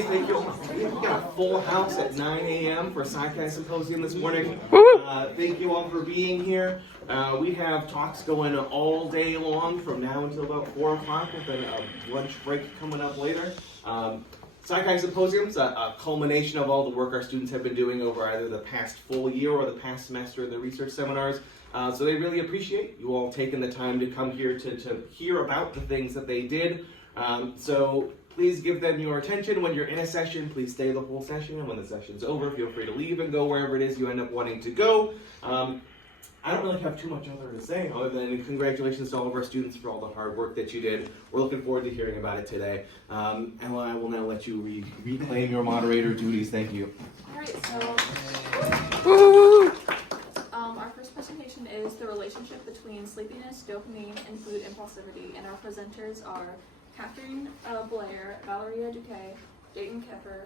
Thank you. We got a full house at 9 a.m. for Psi Chi Symposium this morning. Thank you all for being here. We have talks going all day long from now until about 4 o'clock with a lunch break coming up later. Psi Chi Symposium is a culmination of all the work our students have been doing over either the past full year or the past semester in the research seminars. So they really appreciate you all taking the time to come here to hear about the things that they did. So please give them your attention when you're in a session. Please stay the whole session, and when the session's over, feel free to leave and go wherever it is you end up wanting to go. I don't really have too much other to say other than congratulations to all of our students for all the hard work that you did. We're looking forward to hearing about it today. Ella, I will now let you reclaim your moderator duties. Thank you. All right, so our first presentation is the relationship between sleepiness, dopamine, and food impulsivity, and our presenters are Catherine Blair, Valeria Duque, Dayton Keffer,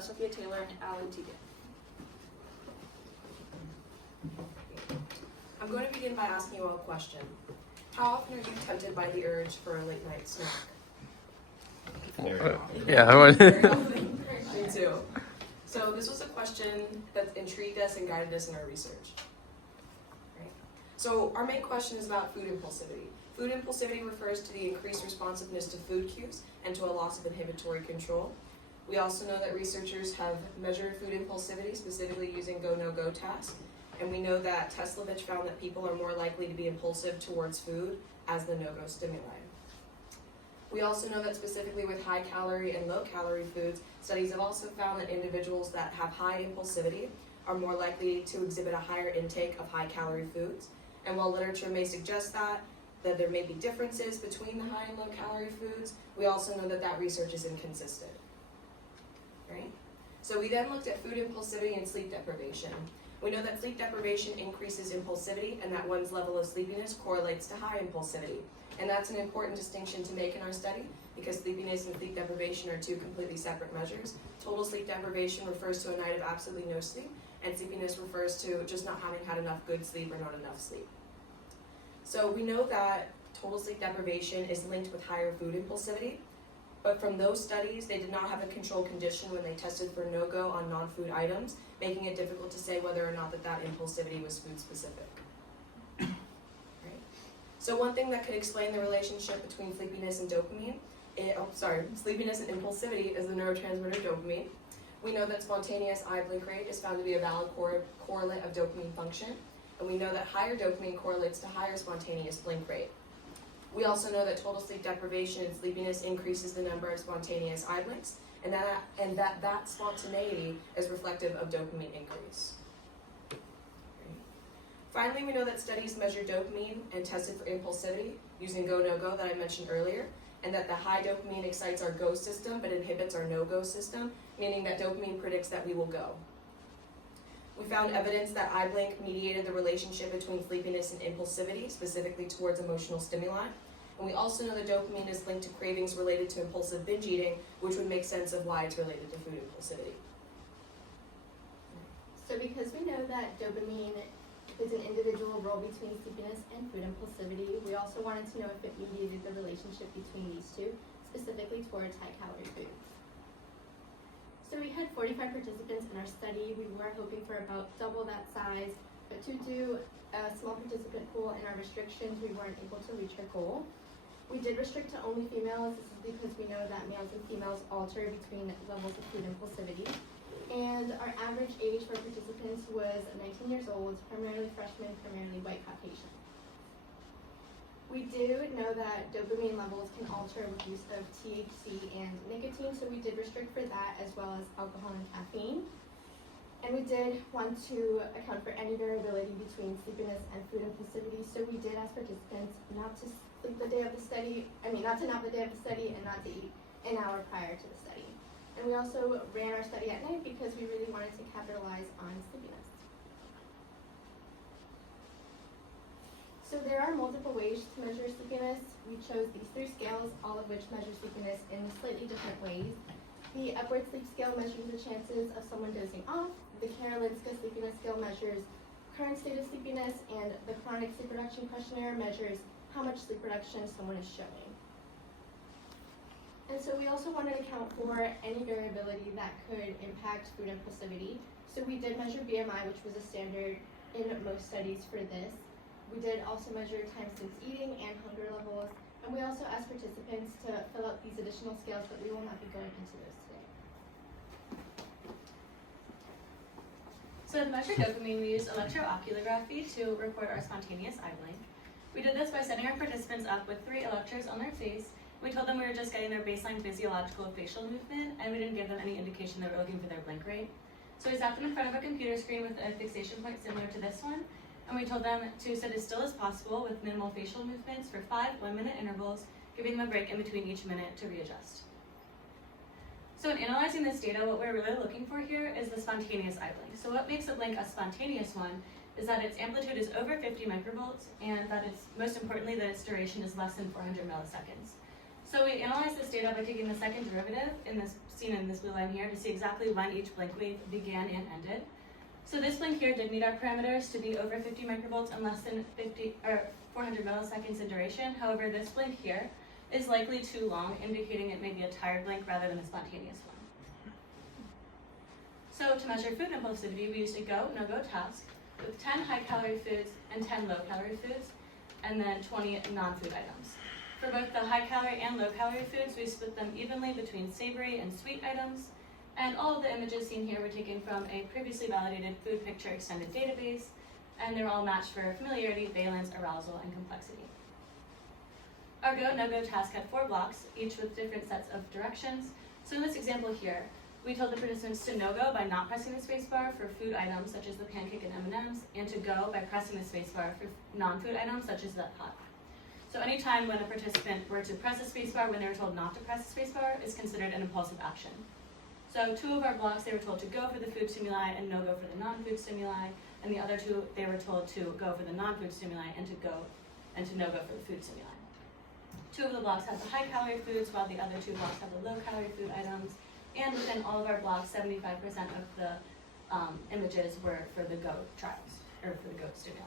Sophia Taylor, and Allie Teagan. I'm going to begin by asking you all a question. How often are you tempted by the urge for a late night snack? Yeah, I want. Very often. Me too. So this was a question that intrigued us and guided us in our research. Right? So our main question is about food impulsivity. Food impulsivity refers to the increased responsiveness to food cues and to a loss of inhibitory control. We also know that researchers have measured food impulsivity, specifically using go-no-go tasks. And we know that Teslavich found that people are more likely to be impulsive towards food as the no-go stimuli. We also know that specifically with high-calorie and low-calorie foods, studies have also found that individuals that have high impulsivity are more likely to exhibit a higher intake of high-calorie foods. And while literature may suggest that there may be differences between the high and low-calorie foods, we also know that that research is inconsistent. Right? So we then looked at food impulsivity and sleep deprivation. We know that sleep deprivation increases impulsivity and that one's level of sleepiness correlates to high impulsivity. And that's an important distinction to make in our study because sleepiness and sleep deprivation are two completely separate measures. Total sleep deprivation refers to a night of absolutely no sleep, and sleepiness refers to just not having had enough good sleep or not enough sleep. So we know that total sleep deprivation is linked with higher food impulsivity, but from those studies, they did not have a control condition when they tested for no-go on non-food items, making it difficult to say whether or not that impulsivity was food-specific. Right? So one thing that could explain the relationship between sleepiness and sleepiness and impulsivity is the neurotransmitter dopamine. We know that spontaneous eye blink rate is found to be a valid correlate of dopamine function, and we know that higher dopamine correlates to higher spontaneous blink rate. We also know that total sleep deprivation and sleepiness increases the number of spontaneous eye blinks, and that spontaneity is reflective of dopamine increase. Finally, we know that studies measure dopamine and tested for impulsivity using go-no-go that I mentioned earlier, and that the high dopamine excites our go system but inhibits our no-go system, meaning that dopamine predicts that we will go. We found evidence that eye blink mediated the relationship between sleepiness and impulsivity, specifically towards emotional stimuli. And we also know that dopamine is linked to cravings related to impulsive binge eating, which would make sense of why it's related to food impulsivity. So because we know that dopamine is an individual role between sleepiness and food impulsivity, we also wanted to know if it mediated the relationship between these two, specifically towards high-calorie foods. So we had 45 participants in our study. We were hoping for about double that size, but to do a small participant pool and our restrictions, we weren't able to reach our goal. We did restrict to only females. This is because we know that males and females alter between levels of food impulsivity. And our average age for participants was 19 years old, primarily freshmen, primarily white Caucasian. We do know that dopamine levels can alter with use of THC and nicotine, so we did restrict for that as well as alcohol and caffeine. And we did want to account for any variability between sleepiness and food impulsivity, so we did ask participants not to sleep the day of the study, not to nap the day of the study and not to eat an hour prior to the study. And we also ran our study at night because we really wanted to capitalize on sleepiness. So there are multiple ways to measure sleepiness. We chose these 3 scales, all of which measure sleepiness in slightly different ways. The upward sleep scale measures the chances of someone dozing off. The Karolinska sleepiness scale measures current state of sleepiness, and the chronic sleep reduction questionnaire measures how much sleep reduction someone is showing. And so we also wanted to account for any variability that could impact food impulsivity. So we did measure BMI, which was a standard in most studies for this. We did also measure time since eating and hunger levels. And we also asked participants to fill out these additional scales, but we will not be going into those today. So to measure dopamine, we used electrooculography to record our spontaneous eye blink. We did this by setting our participants up with 3 electrodes on their face. We told them we were just getting their baseline physiological facial movement, and we didn't give them any indication that we were looking for their blink rate. So we sat them in front of a computer screen with a fixation point similar to this one, and we told them to sit as still as possible with minimal facial movements for 5 1-minute intervals, giving them a break in between each minute to readjust. So in analyzing this data, what we're really looking for here is the spontaneous eye blink. So what makes a blink a spontaneous one is that its amplitude is over 50 microvolts, and that it's, most importantly, that its duration is less than 400 milliseconds. So we analyzed this data by taking the second derivative seen in this blue line here to see exactly when each blink wave began and ended. So this blink here did meet our parameters to be over 50 microvolts and less than 400 milliseconds in duration. However, this blink here is likely too long, indicating it may be a tired blink rather than a spontaneous one. So to measure food impulsivity, we used a go, no-go task with 10 high-calorie foods and 10 low-calorie foods, and then 20 non-food items. For both the high-calorie and low-calorie foods, we split them evenly between savory and sweet items, and all of the images seen here were taken from a previously validated food picture extended database, and they're all matched for familiarity, valence, arousal, and complexity. Our go, no-go task had 4 blocks, each with different sets of directions. So in this example here, we told the participants to no-go by not pressing the spacebar for food items such as the pancake and M&Ms, and to go by pressing the spacebar for non-food items such as the pot. So anytime when a participant were to press the spacebar when they were told not to press the spacebar is considered an impulsive action. So 2 of our blocks, they were told to go for the food stimuli and no-go for the non-food stimuli, and the other 2, they were told to go for the non-food stimuli and to no-go for the food stimuli. 2 of the blocks had the high-calorie foods, while the other 2 blocks had the low-calorie food items. And within all of our blocks, 75% of the images were for the GO trials, or for the GO stimuli.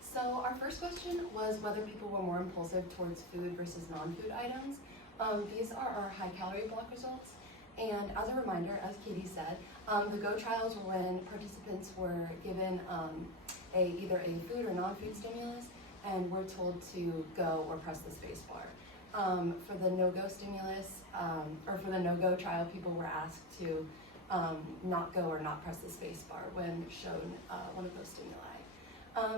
So our first question was whether people were more impulsive towards food versus non-food items. These are our high-calorie block results. And as a reminder, as Katie said, the GO trials were when participants were given either a food or non-food stimulus and were told to go or press the space bar. For the no-go stimulus, or for the no-go trial, people were asked to not go or not press the space bar when shown one of those stimuli.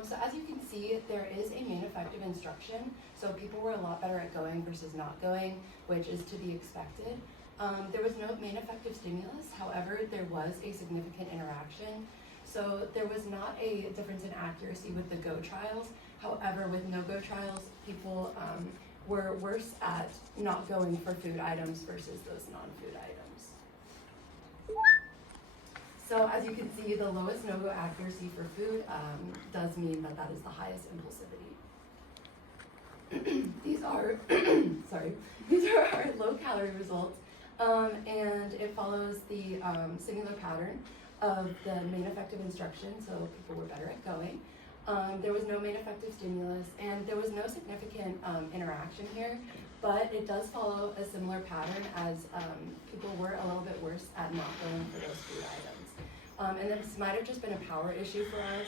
So as you can see, there is a main effective instruction. So people were a lot better at going versus not going, which is to be expected. There was no main effective stimulus. However, there was a significant interaction. So there was not a difference in accuracy with the go trials. However, with no-go trials, people were worse at not going for food items versus those non-food items. So as you can see, the lowest no-go accuracy for food does mean that that is the highest impulsivity. These are, these are our low-calorie results, and it follows the similar pattern of the main effective instruction, so people were better at going. There was no main effective stimulus, and there was no significant interaction here, but it does follow a similar pattern as people were a little bit worse at not going for those food items. And this might have just been a power issue for us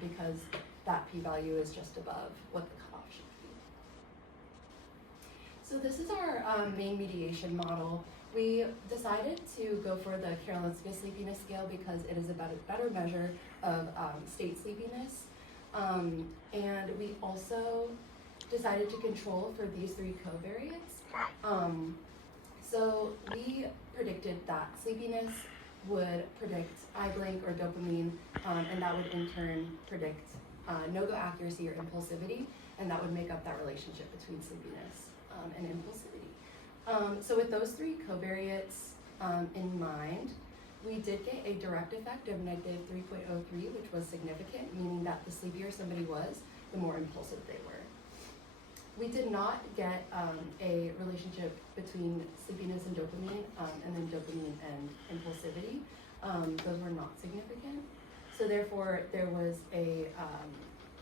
because that p-value is just above what the cutoff should be. So this is our main mediation model. We decided to go for the Karolinska Sleepiness Scale because it is about a better measure of state sleepiness. And we also decided to control for these 3 covariates. So we predicted that sleepiness would predict eye blink or dopamine, and that would in turn predict no-go accuracy or impulsivity, and that would make up that relationship between sleepiness and impulsivity. So with those 3 covariates in mind, we did get a direct effect of negative 3.03, which was significant, meaning that the sleepier somebody was, the more impulsive they were. We did not get a relationship between sleepiness and dopamine, and then dopamine and impulsivity. Those were not significant. So therefore, there was a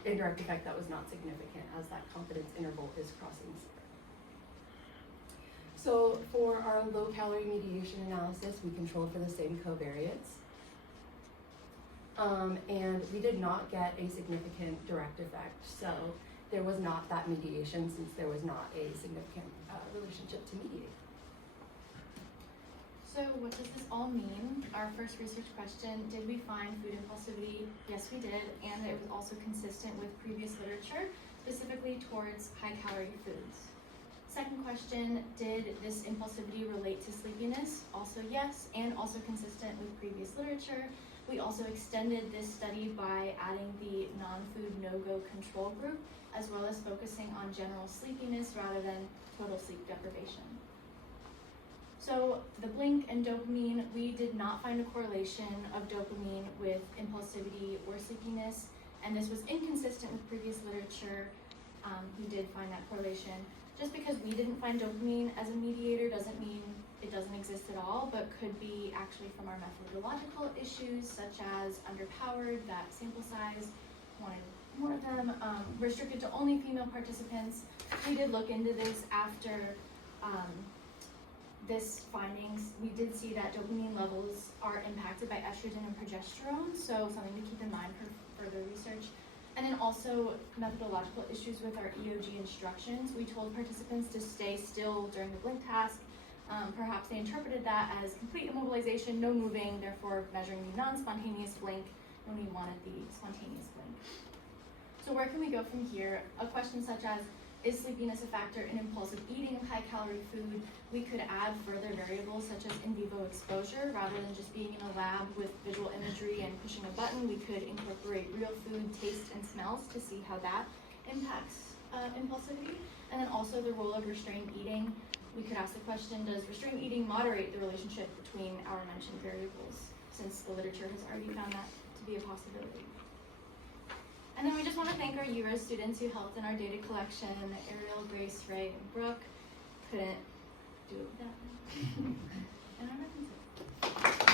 indirect effect that was not significant, as that confidence interval is crossing 0. So for our low-calorie mediation analysis, we controlled for the same covariates. And we did not get a significant direct effect. So there was not that mediation since there was not a significant relationship to mediate. So what does this all mean? Our first research question, did we find food impulsivity? Yes, we did, and it was also consistent with previous literature, specifically towards high-calorie foods. Second question, did this impulsivity relate to sleepiness? Also yes, and also consistent with previous literature. We also extended this study by adding the non-food no-go control group, as well as focusing on general sleepiness rather than total sleep deprivation. So the blink and dopamine, we did not find a correlation of dopamine with impulsivity or sleepiness, and this was inconsistent with previous literature. We did find that correlation. Just because we didn't find dopamine as a mediator doesn't mean it doesn't exist at all, but could be actually from our methodological issues, such as underpowered, that sample size, wanted more of them, restricted to only female participants. We did look into this after this findings. We did see that dopamine levels are impacted by estrogen and progesterone, so something to keep in mind for further research. And then also methodological issues with our EOG instructions. We told participants to stay still during the blink task. Perhaps they interpreted that as complete immobilization, no moving, therefore measuring the non-spontaneous blink when we wanted the spontaneous blink. So where can we go from here? A question such as, is sleepiness a factor in impulsive eating of high-calorie food? We could add further variables such as in vivo exposure. Rather than just being in a lab with visual imagery and pushing a button, we could incorporate real food, taste, and smells to see how that impacts impulsivity. And then also the role of restrained eating. We could ask the question, does restrained eating moderate the relationship between our mentioned variables, since the literature has already found that to be a possibility. And then we just want to thank our URAS students who helped in our data collection, Ariel, Grace, Ray, and Brooke. Couldn't do it without them. And our references.